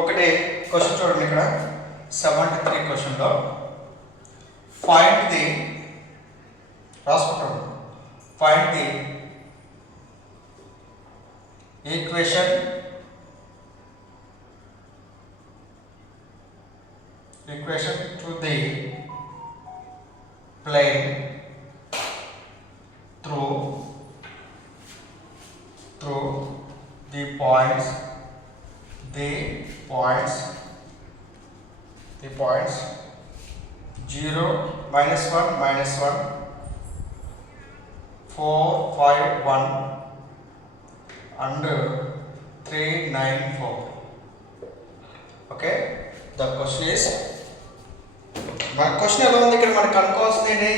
ఒకటి క్వశ్చన్ చూడండి ఇక్కడ 73 క్వశ్చన్లో ఫైండ్ ది రాసుకుంటాం find the equation to the plane through the points 0, -1, -1, 4, 5, 1 and 3, 9, 4. Okay, the question is మన క్వశ్చన్ ఎలా ఉంది ఇక్కడ మనకు కనుక్కోవాల్సింది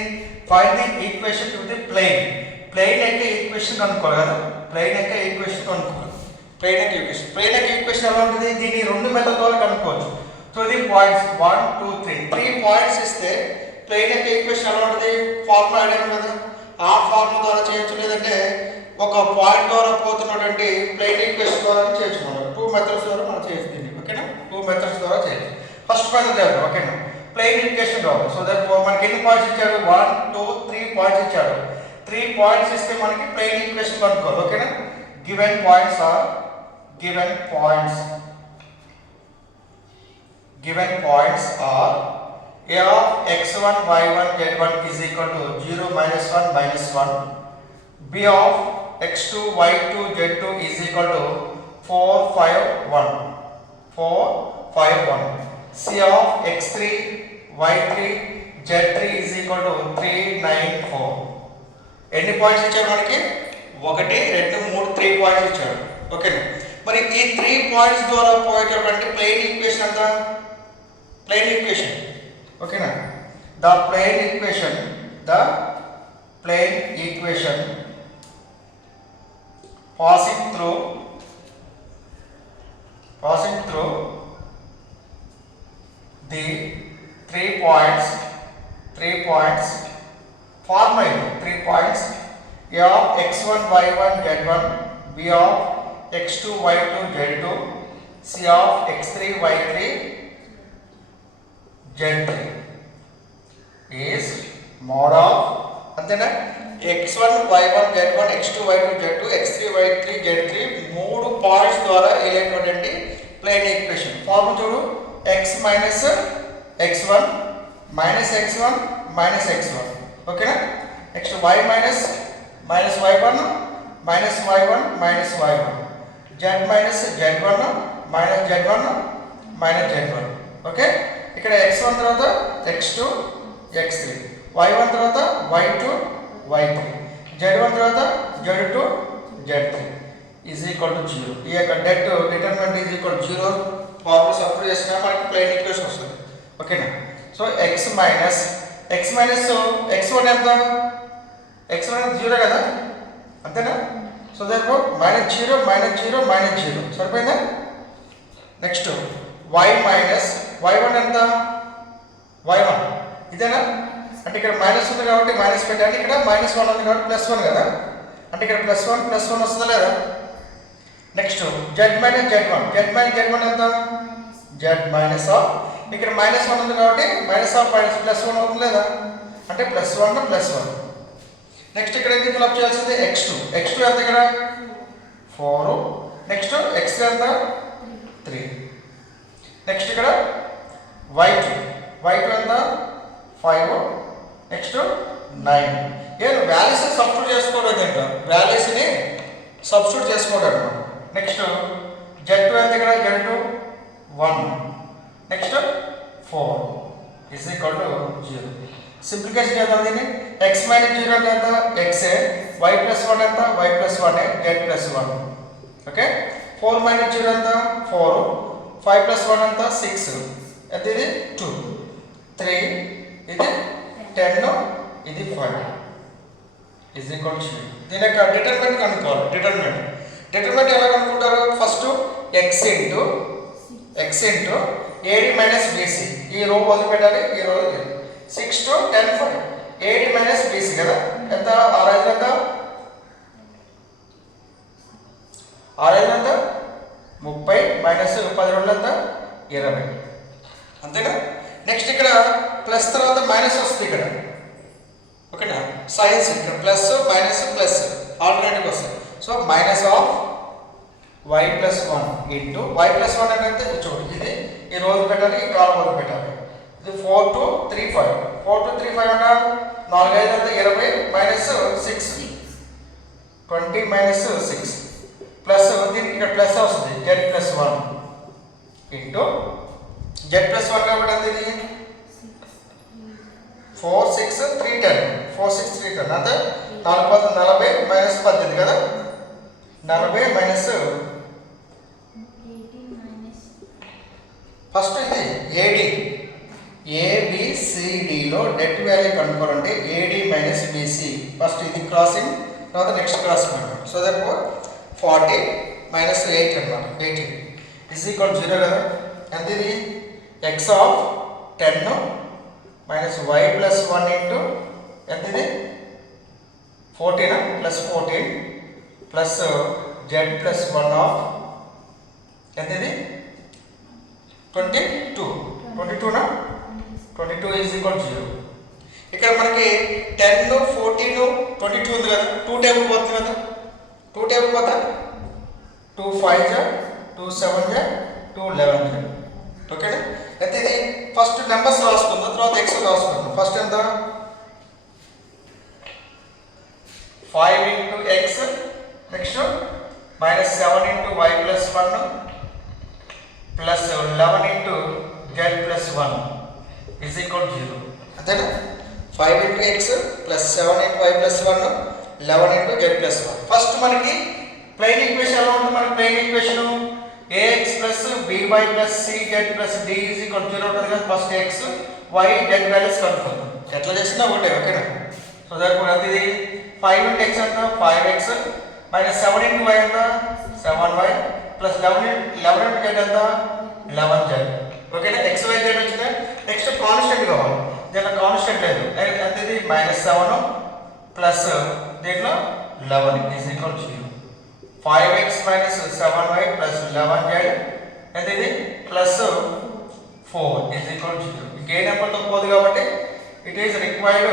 find the equation to the plane యొక్క ఈక్వేషన్ కనుక్కోవాలి కదా ప్లేన్ యొక్క ఈక్వేషన్ కనుక్కోవాలి ప్లేన్ యొక్క ఈక్వేషన్ ఎలా ఉంటుంది దీన్ని రెండు మెథడ్ ద్వారా కనుక్కోవచ్చు సో ఇది పాయింట్స్ 1 2 3 పాయింట్స్ ఇస్తే ప్లేన్ యొక్క ఈక్వేషన్ ఎలా ఉంటుంది ఫార్ములా ఐడియా కదా ఆ ఫార్ములా ద్వారా చేయొచ్చు లేదంటే ఒక పాయింట్ ద్వారా పోతున్నటువంటి ప్లేన్ ఈక్వేషన్ ద్వారా చేయొచ్చు మనం 2 మెథడ్స్ ద్వారా మనం చేయొచ్చు ఓకేనా 2 మెథడ్స్ ద్వారా చేయొచ్చు ఫస్ట్ మెథడ్ చేద్దాం ఓకేనా ప్లేన్ ఈక్వేషన్ రావాలి సో దట్ మనకి ఎన్ని పాయింట్స్ ఇచ్చాడు 1 2 3 పాయింట్స్ ఇచ్చాడు 3 పాయింట్స్ ఇస్తే మనకి ప్లేన్ ఈక్వేషన్ కనుక్కోవాలి ఓకేనా given points are a of x1 y1 z1 is equal to 0 -1 -1 b of x2 y2 z2 is equal to 4 5 1 c of x3 y3 z3 is equal to 3 9 4 ఎన్ని points ఇచ్చాడు మనకి 1 2 3 3 points ఇచ్చాడు ఓకేనా మరి ఈ 3 points ద్వారా పోయేటటువంటి ప్లేన్ ఈక్వేషన్ అంతా ప్లేన్ ఈక్వేషన్ ఓకేనా the plane equation passing through the 3 points form 3 points a of x1 y1 z1 b of x2 y2 z2 c of x3 y3 z3 is mod of అంతేనా x1 y1 z1 x2 y2 z2 x3 y3 z3 మూడు points ద్వారా ఏలేటువంటి plane equation form చూడు x minus x1 minus x1 minus x1 ఓకేనా next y minus y1 minus y1 minus y1 z minus z1 minus z1 minus z1 okay ఇక్కడ x1 తర్వాత x2 x3 y1 తర్వాత y2 y3 z1 తర్వాత z2 z3 is equal to 0 ఈ యొక్క determinant is equal to 0 formula substitute చేసినా మనకి plane equation వస్తుంది ఓకేనా సో x మైనస్ x1 ఎంత x1 0 కదా అంతేనా సో దేర్ఫోర్ -0 -0 సరిపోయిందా నెక్స్ట్ y మైనస్ y1 ఎంత y1 ఇదేనా అంటే ఇక్కడ మైనస్ ఉంది కాబట్టి మైనస్ పెట్టాలి ఇక్కడ -1 ఉంది కాబట్టి +1 కదా అంటే ఇక్కడ +1 వస్తుందా లేదా నెక్స్ట్ z మైనస్ z1 ఎంత z మైనస్ ఆఫ్ ఇక్కడ -1 ఉంది కాబట్టి +1 అవుతుంది లేదా అంటే +1 నెక్స్ట్ ఇక్కడ ఏంటి ఫిల్ అప్ చేయాల్సింది x2 ఎంత ఇక్కడ 4 నెక్స్ట్ x3 ఎంత 3 నెక్స్ట్ ఇక్కడ y2 ఎంత 5 నెక్స్ట్ 9 నేను వాల్యూస్ సబ్స్టిట్యూట్ చేసుకోవడం ఇంకా వాల్యూస్ని సబ్స్టిట్యూట్ చేసుకోవడం నెక్స్ట్ z2 ఎంత ఇక్కడ z2 1 next 4 is equal to 0 simplification చేద్దాం దీన్ని x minus 0 అంటే ఎంత x y plus 1 ఎంత y plus 1 z plus 1 okay 4 minus 0 ఎంత 4 5 plus 1 ఎంత 6 ఎంత ఇది 2 3 ఇది 10 ఇది 5 is equal to 0 దీని యొక్క డిటర్మినెంట్ కనుక్కోవాలి డిటర్మినెంట్ ఎలా కనుక్కుంటారు first x into AD minus BC ఈ రో వదిలిపెట్టాలి ఈ రో 6 to 10 5 AD minus BC కదా ఎంత R5 ఎంత R5 ఎంత 30 మైనస్ 10 2 ఎంత 20 అంతేనా. నెక్స్ట్ ఇక్కడ ప్లస్ తర్వాత మైనస్ వస్తుంది ఇక్కడ, ఓకేనా. సైన్స్ ఇక్కడ ప్లస్ మైనస్ ప్లస్ ఆల్టర్నేటివ్ వస్తుంది. So minus of y plus 1 into y plus 1 అంటే చూడండి, ఇది ఈ రోజు పెట్టాలి, ఈ కాలం రోజు పెట్టాలి. ఇది 4 2 3 5 4 2 3 5 అన్నా 4 5 అంటే 20 మైనస్ 6 20 మైనస్ 6 ప్లస్ దీనికి ఇక్కడ ప్లస్ వస్తుంది z plus 1 into z plus 1 కాబట్టి అంతే ఇది 4 6 3 10 4 6 3 10 అంటే 4 40 మైనస్ 18 కదా. 40 మైనస్ ఫస్ట్ ఇది ఏడి ఏబిసిడిలో డెట్ వాల్యూ కనుక్కోవాలంటే ఏడి మైనస్ బీసీ ఫస్ట్ ఇది క్రాసింగ్ తర్వాత నెక్స్ట్ క్రాసింగ్ అనమాట. సో దట్ 40 మైనస్ 8 అనమాట 18 ఇస్ ఈక్వల్ 0 కదా. ఎంత ఇది x of 10 minus y plus 1 into ఎంత ఇది 14 plus 14 plus z plus 1 of ఎంత ఇది 22 22 ఈజ్ ఈక్వల్ 0. ఇక్కడ మనకి 10 14 22 ఉంది కదా, 2 టేబుల్ పోతుంది కదా, 2 టేబుల్ పోతా 2 5 2 7 2 11 ఓకేనా. అయితే ఇది ఫస్ట్ నెంబర్స్ రాసుకుందాం, తర్వాత ఎక్స్ రాసుకుందాం. ఫస్ట్ ఎంత 5 into x, next minus 7 into y plus 1 plus 11 into z plus 1 is equal 0 అంతేనా. 5 into x plus 7 into y plus 1 11 into z plus 1. First మనకి ప్లెయిన్ ఈక్వేషన్ ఎలా ఉంటుంది, మనకి plane equation ax plus by plus cz plus d is equal 0 ఉంటుంది కదా. First x y z values కనుక్కుందాం, ఎట్లా చేసినా ఒకటే ఓకేనా. సో దానికి అంత ఇది 5 ఇంటూ ఎక్స్ అంట 5x మైనస్ 7 ఇంటూ వై అంట 7y ప్లస్ 11 ఇంటూ జెడ్ అంత 11z ఓకేనా. ఎక్స్ వై జెడ్ వచ్చిందా. నెక్స్ట్ కాన్స్టెంట్ కావాలి, దీంట్లో కాన్స్టెంట్ లేదు అంటే ఇది మైనస్ 7 ప్లస్ దీంట్లో 11 is equal 0. 5x minus 7y plus 11z అంటే ఇది ప్లస్ 4 ఈజ్ ఈక్వల్ 0. ఇంకే నెంబర్తో పోదు కాబట్టి it is required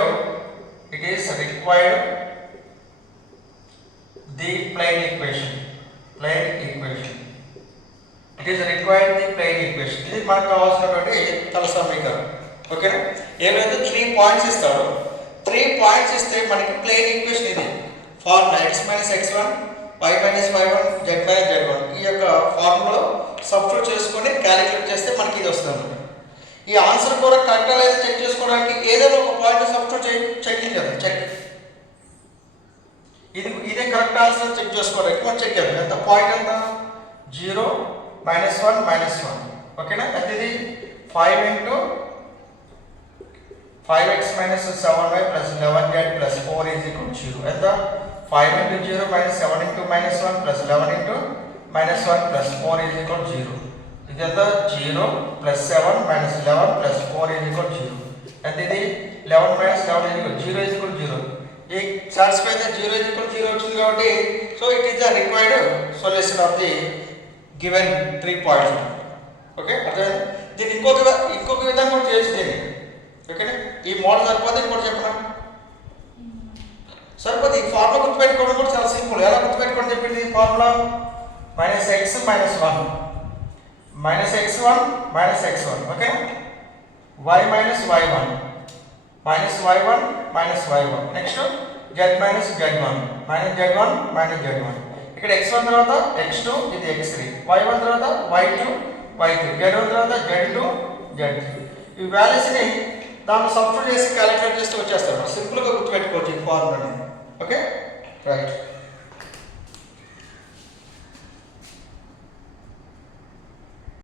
the plain equation it is required the plain equation. ఇది మనకు కావాల్సినటువంటి తల సమీకరణం ఓకేనా. ఏమైతే 3 పాయింట్స్ ఇస్తాడో 3 పాయింట్స్ ఇస్తే మనకి ప్లెయిన్ ఈక్వేషన్ ఇది formula x minus x1 y minus y1 z minus z1 ఈ యొక్క ఫార్ములా సబ్స్టిట్యూట్ చేసుకొని క్యాలిక్యులేట్ చేస్తే మనకి ఇది వస్తుంది. ఈ ఆన్సర్ కూడా కరెక్టా లేదా చెక్ చేసుకోవడానికి ఏదైనా ఒక పాయింట్ సబ్స్టిట్యూట్ చెక్కింగ్ కదా చెక్ ఇదే కరెక్ట్ ఆన్సర్ చెక్ చేసుకోవడానికి మనం చెక్ చేద్దాం. ఎంత పాయింట్ ఎంత 0 మైనస్ 1 మైనస్ 1 ఓకేనా. అంటే ఇది 5 into 5x minus 7y plus 11z plus 4 is equal 0. ఎంత 5 into 0 minus 7 into minus 1 plus 11 into minus 1 plus 4 is equal 0. ఇది ఎంత 0 plus 7 minus 11 plus 4 is equal 0. అంటే ఇది 11 minus 11 is equal 0 is equal 0. ఈ satisfy the 0 is equal 0 వచ్చింది కాబట్టి so it is the required solution of the given 3 points okay. అర్థమైంది. దీన్ని ఇంకొక విధంగా కూడా చేయొచ్చు దీన్ని ఓకేనా. ఈ మోడల్ సరిపోతే ఇంకోటి చెప్పనా సరిపోతే. ఈ ఫార్ములా గుర్తుపెట్టుకోవడం కూడా చాలా సింపుల్. ఎలా గుర్తుపెట్టుకోవడం చెప్పింది formula minus X minus 1 minus x1 minus x1 okay. y minus y1 minus y1 minus y1 next z minus z1 minus z1 minus z1. ఇక్కడ x1 తర్వాత x2 ఇది x3 y1 తర్వాత y2 y3 z1 తర్వాత z2 z3. ఈ వాల్యూస్ని దాన్ని substitute చేసి calculate చేస్తే వచ్చేస్తారు. సింపుల్గా గుర్తుపెట్టుకోవచ్చు ఈ ఫార్ములాని ఓకే రైట్.